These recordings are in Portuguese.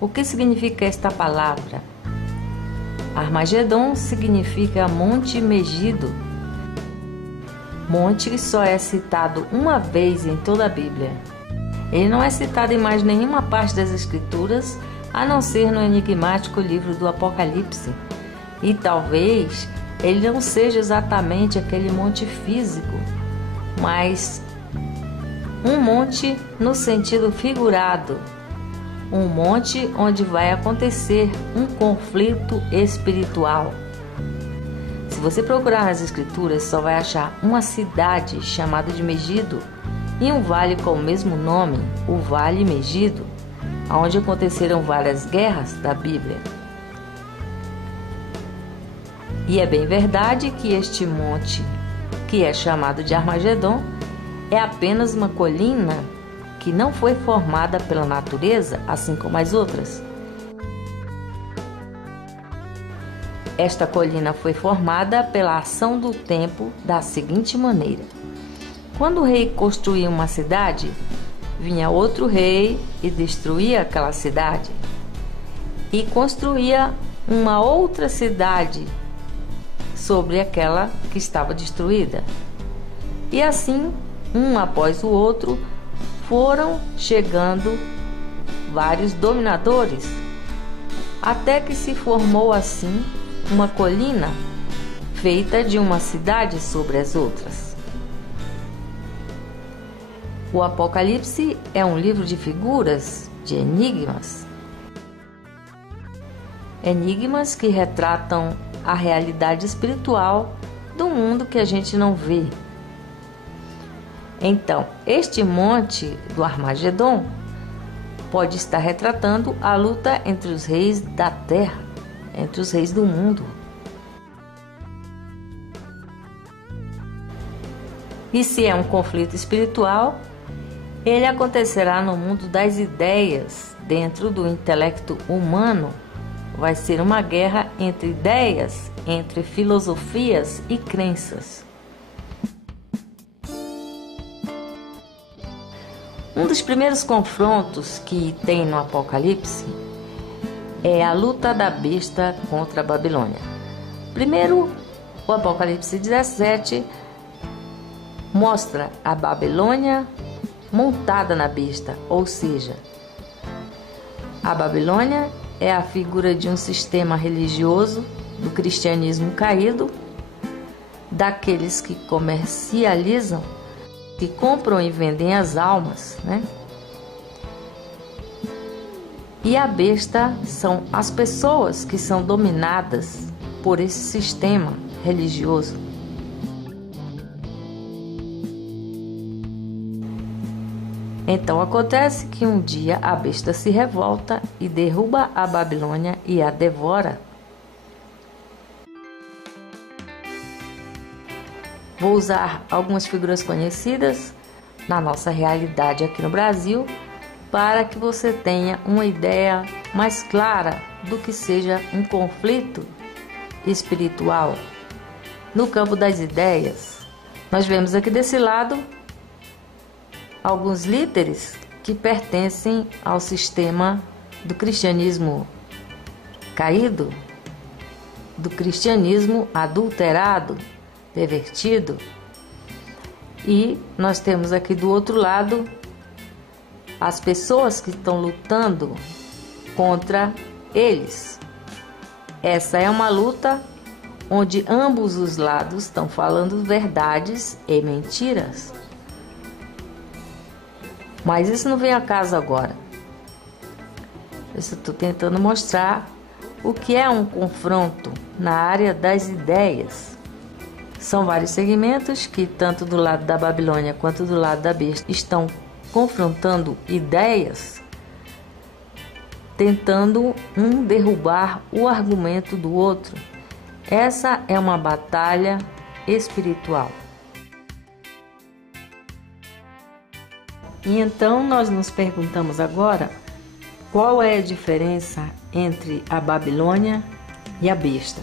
O que significa esta palavra? Armagedon significa Monte Megido. Monte só é citado uma vez em toda a Bíblia. Ele não é citado em mais nenhuma parte das Escrituras, a não ser no enigmático livro do Apocalipse. E talvez ele não seja exatamente aquele monte físico, mas um monte no sentido figurado. Um monte onde vai acontecer um conflito espiritual. Se você procurar nas Escrituras, só vai achar uma cidade chamada de Megido e um vale com o mesmo nome, o Vale Megido, onde aconteceram várias guerras da Bíblia. E é bem verdade que este monte, que é chamado de Armagedon, é apenas uma colina que não foi formada pela natureza, assim como as outras. Esta colina foi formada pela ação do tempo da seguinte maneira: quando o rei construía uma cidade, vinha outro rei e destruía aquela cidade e construía uma outra cidade sobre aquela que estava destruída. E assim, um após o outro, foram chegando vários dominadores, até que se formou assim uma colina feita de uma cidade sobre as outras. O Apocalipse é um livro de figuras, de enigmas. Enigmas que retratam a realidade espiritual do mundo que a gente não vê. Então, este monte do Armagedon pode estar retratando a luta entre os reis da terra, entre os reis do mundo. E se é um conflito espiritual, ele acontecerá no mundo das ideias, dentro do intelecto humano. Vai ser uma guerra entre ideias, entre filosofias e crenças. Um dos primeiros confrontos que tem no Apocalipse é a luta da besta contra a Babilônia. Primeiro, o Apocalipse 17 mostra a Babilônia montada na besta, ou seja, a Babilônia é a figura de um sistema religioso do cristianismo caído, daqueles que comercializam, que compram e vendem as almas, né? E a besta são as pessoas que são dominadas por esse sistema religioso. Então acontece que um dia a besta se revolta e derruba a Babilônia e a devora. Vou usar algumas figuras conhecidas na nossa realidade aqui no Brasil para que você tenha uma ideia mais clara do que seja um conflito espiritual. No campo das ideias, nós vemos aqui desse lado alguns líderes que pertencem ao sistema do cristianismo caído, do cristianismo adulterado, pervertido. E nós temos aqui do outro lado as pessoas que estão lutando contra eles. Essa é uma luta onde ambos os lados estão falando verdades e mentiras. Mas isso não vem a caso agora. Eu estou tentando mostrar o que é um confronto na área das ideias. São vários segmentos que, tanto do lado da Babilônia quanto do lado da besta, estão confrontando ideias, tentando um derrubar o argumento do outro. Essa é uma batalha espiritual. E então nós nos perguntamos agora qual é a diferença entre a Babilônia e a besta.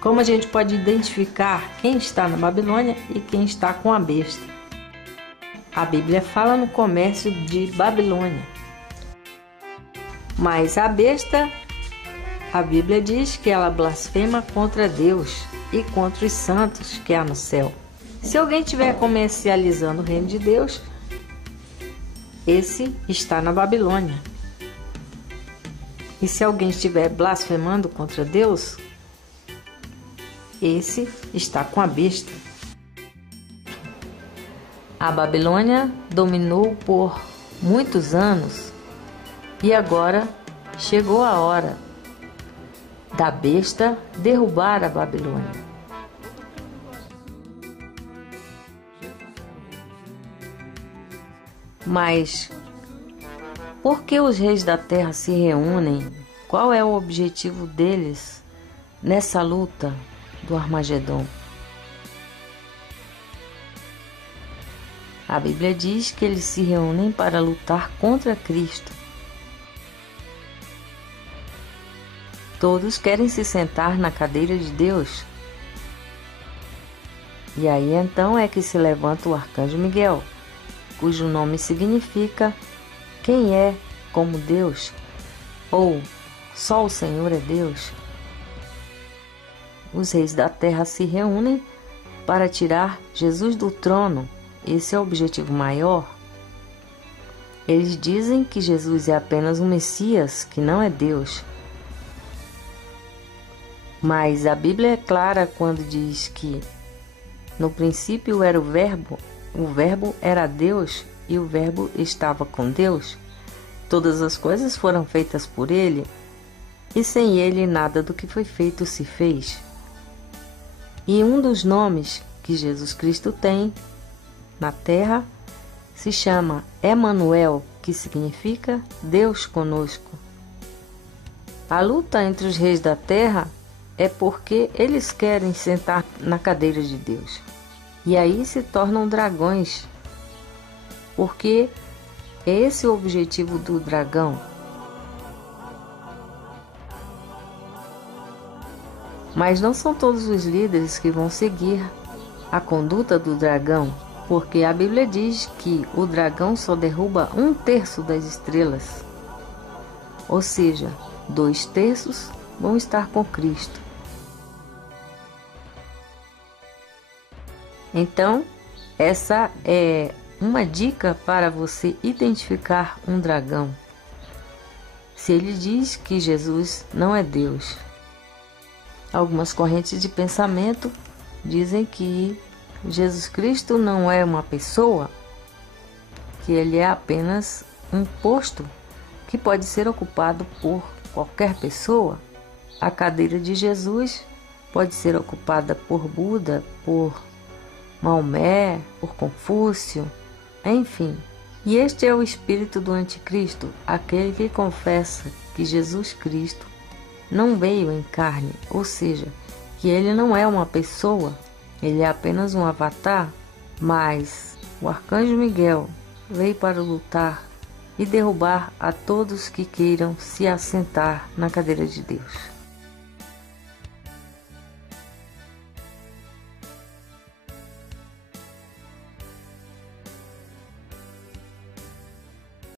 Como a gente pode identificar quem está na Babilônia e quem está com a besta? A Bíblia fala no comércio de Babilônia. Mas a besta, a Bíblia diz que ela blasfema contra Deus e contra os santos que há no céu. Se alguém estiver comercializando o reino de Deus, esse está na Babilônia. E se alguém estiver blasfemando contra Deus, esse está com a besta. A Babilônia dominou por muitos anos e agora chegou a hora da besta derrubar a Babilônia. Mas por que os reis da terra se reúnem? Qual é o objetivo deles nessa luta do Armagedon? A Bíblia diz que eles se reúnem para lutar contra Cristo. Todos querem se sentar na cadeira de Deus. E aí então é que se levanta o arcanjo Miguel, cujo nome significa quem é como Deus, ou só o Senhor é Deus. Os reis da terra se reúnem para tirar Jesus do trono. Esse é o objetivo maior. Eles dizem que Jesus é apenas um Messias, que não é Deus. Mas a Bíblia é clara quando diz que no princípio era o Verbo era Deus e o Verbo estava com Deus. Todas as coisas foram feitas por Ele, e sem Ele nada do que foi feito se fez. E um dos nomes que Jesus Cristo tem na terra se chama Emanuel, que significa Deus conosco. A luta entre os reis da terra é porque eles querem sentar na cadeira de Deus. E aí se tornam dragões, porque é esse o objetivo do dragão. Mas não são todos os líderes que vão seguir a conduta do dragão, porque a Bíblia diz que o dragão só derruba 1/3 das estrelas, ou seja, 2/3 vão estar com Cristo. Então, essa é uma dica para você identificar um dragão. Se ele diz que Jesus não é Deus. Algumas correntes de pensamento dizem que Jesus Cristo não é uma pessoa, que ele é apenas um posto que pode ser ocupado por qualquer pessoa. A cadeira de Jesus pode ser ocupada por Buda, por Maomé, por Confúcio, enfim. E este é o espírito do anticristo, aquele que confessa que Jesus Cristo não veio em carne, ou seja, que ele não é uma pessoa, ele é apenas um avatar, mas o arcanjo Miguel veio para lutar e derrubar a todos que queiram se assentar na cadeira de Deus.